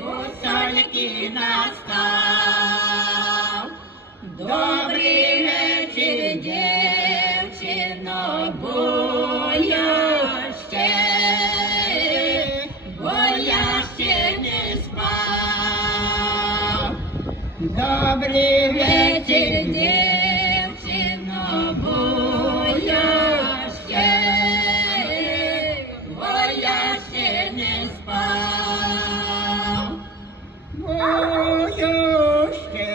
гусольки настав. Добрий вечір, дівчино, бо я ще не спав. Добрий вечір, дівчино, бо я ще не спав. Бо я ще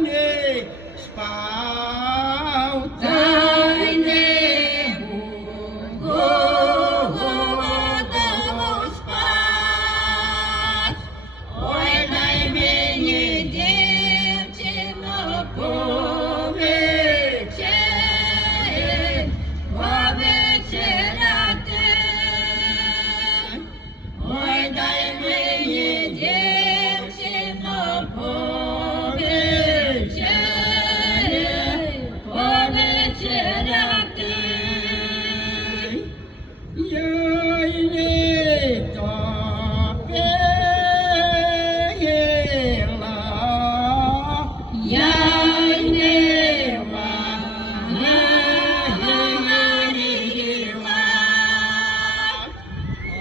не спав, та й не буду спать. Ой, дай мені, дівчино, повечеряти. Ой, дай мені, дівчино, повечеряти. Я й не топила, я й не варила.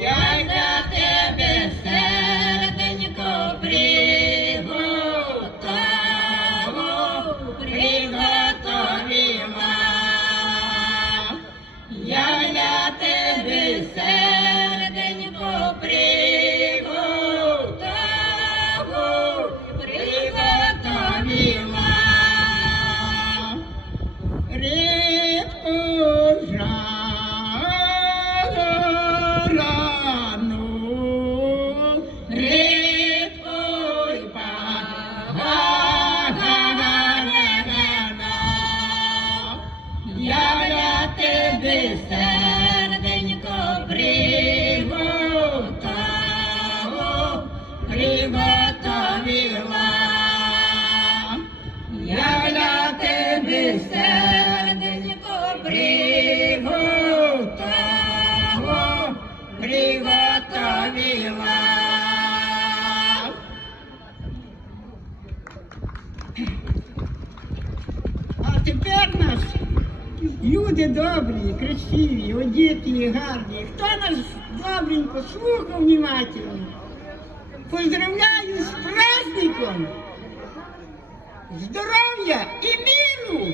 Я для тебе, серденько, приготовила. Я для тебе, серденько, приготовила. Рідку жарану, рідку й багаряну. Я для тебе, серденько, приготовила. Я для тебе, серденько, приготовила. А тепер нас люди добрі, красиві, одіті і гарні. Хто нас добренько слухав внимательно? Поздравляю з праздником! Здоров'я і миру!